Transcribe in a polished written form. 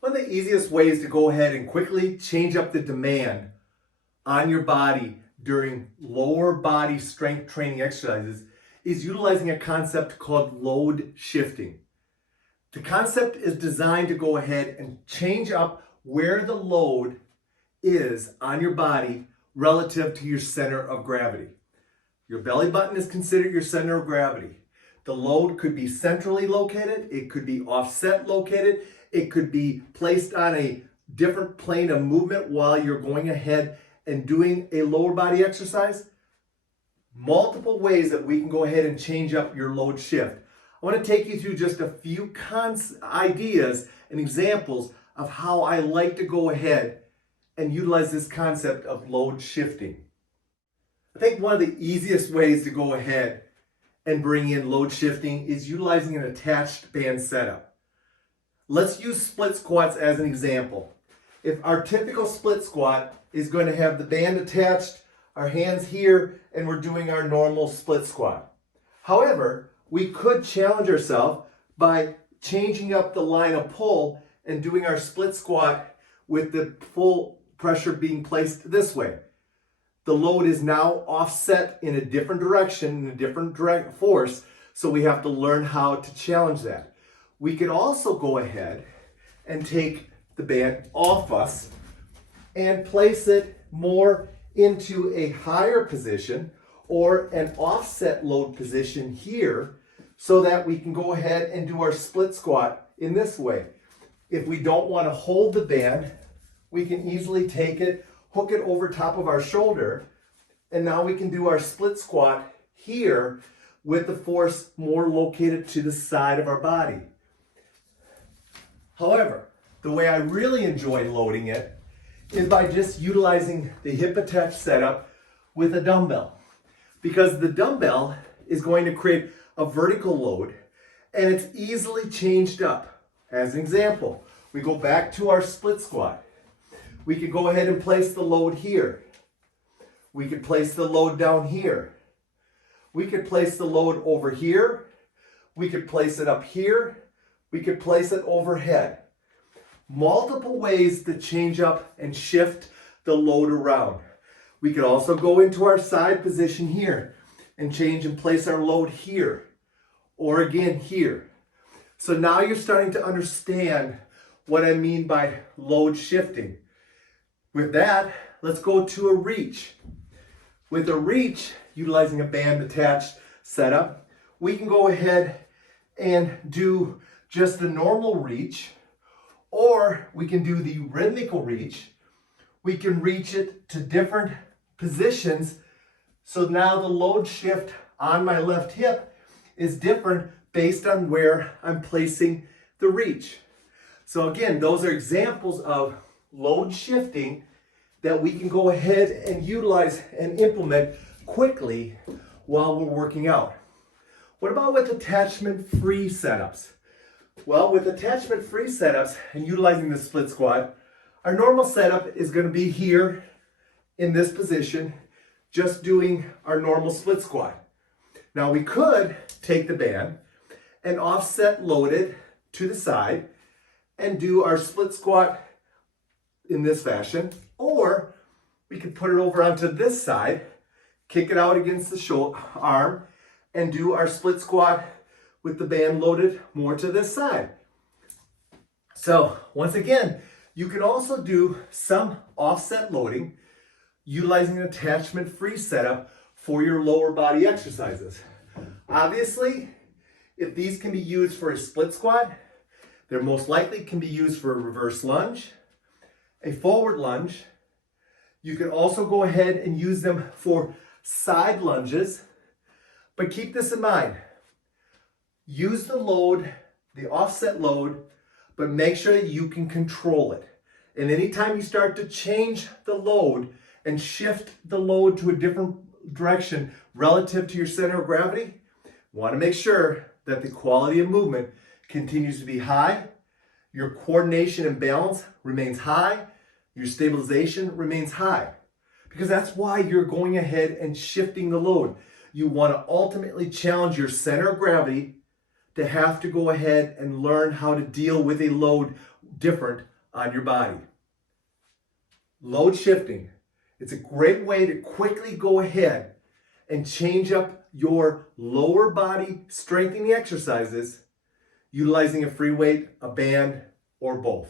One of the easiest ways to go ahead and quickly change up the demand on your body during lower body strength training exercises is utilizing a concept called load shifting. The concept is designed to go ahead and change up where the load is on your body relative to your center of gravity. Your belly button is considered your center of gravity. The load could be centrally located, it could be offset located, it could be placed on a different plane of movement while you're going ahead and doing a lower body exercise. Multiple ways that we can go ahead and change up your load shift. I want to take you through just a few ideas and examples of how I like to go ahead and utilize this concept of load shifting. I think one of the easiest ways to go ahead and bring in load shifting is utilizing an attached band setup. Let's use split squats as an example. If our typical split squat is going to have the band attached, our hands here, and we're doing our normal split squat. However, we could challenge ourselves by changing up the line of pull and doing our split squat with the full pressure being placed this way. The load is now offset in a different direction, in a different force, so we have to learn how to challenge that. We could also go ahead and take the band off us and place it more into a higher position or an offset load position here so that we can go ahead and do our split squat in this way. If we don't want to hold the band, we can easily take it, hook it over top of our shoulder, and now we can do our split squat here with the force more located to the side of our body. However, the way I really enjoy loading it is by just utilizing the hip attached setup with a dumbbell, because the dumbbell is going to create a vertical load and it's easily changed up. As an example, we go back to our split squat. We could go ahead and place the load here. We could place the load down here. We could place the load over here. We could place it up here. We could place it overhead. Multiple ways to change up and shift the load around. We could also go into our side position here and change and place our load here or again here. So now you're starting to understand what I mean by load shifting. With that, let's go to a reach. With a reach, utilizing a band attached setup, we can go ahead and do just the normal reach, or we can do the rhythmical reach. We can reach it to different positions. So now the load shift on my left hip is different based on where I'm placing the reach. So again, those are examples of load shifting that we can go ahead and utilize and implement quickly while we're working out. What about with attachment-free setups? Well, with attachment-free setups and utilizing the split squat, our normal setup is going to be here in this position, just doing our normal split squat. Now we could take the band and offset load it to the side and do our split squat in this fashion, or we could put it over onto this side, kick it out against the shoulder, arm, and do our split squat with the band loaded more to this side. So once again, you can also do some offset loading utilizing an attachment-free setup for your lower body exercises. Obviously, if these can be used for a split squat, they're most likely can be used for a reverse lunge, a forward lunge. You can also go ahead and use them for side lunges, but keep this in mind. Use the load, the offset load, but make sure that you can control it. And anytime you start to change the load and shift the load to a different direction relative to your center of gravity, you want to make sure that the quality of movement continues to be high, your coordination and balance remains high, your stabilization remains high. Because that's why you're going ahead and shifting the load. You want to ultimately challenge your center of gravity to have to go ahead and learn how to deal with a load different on your body. Load shifting. It's a great way to quickly go ahead and change up your lower body strengthening exercises utilizing a free weight, a band, or both.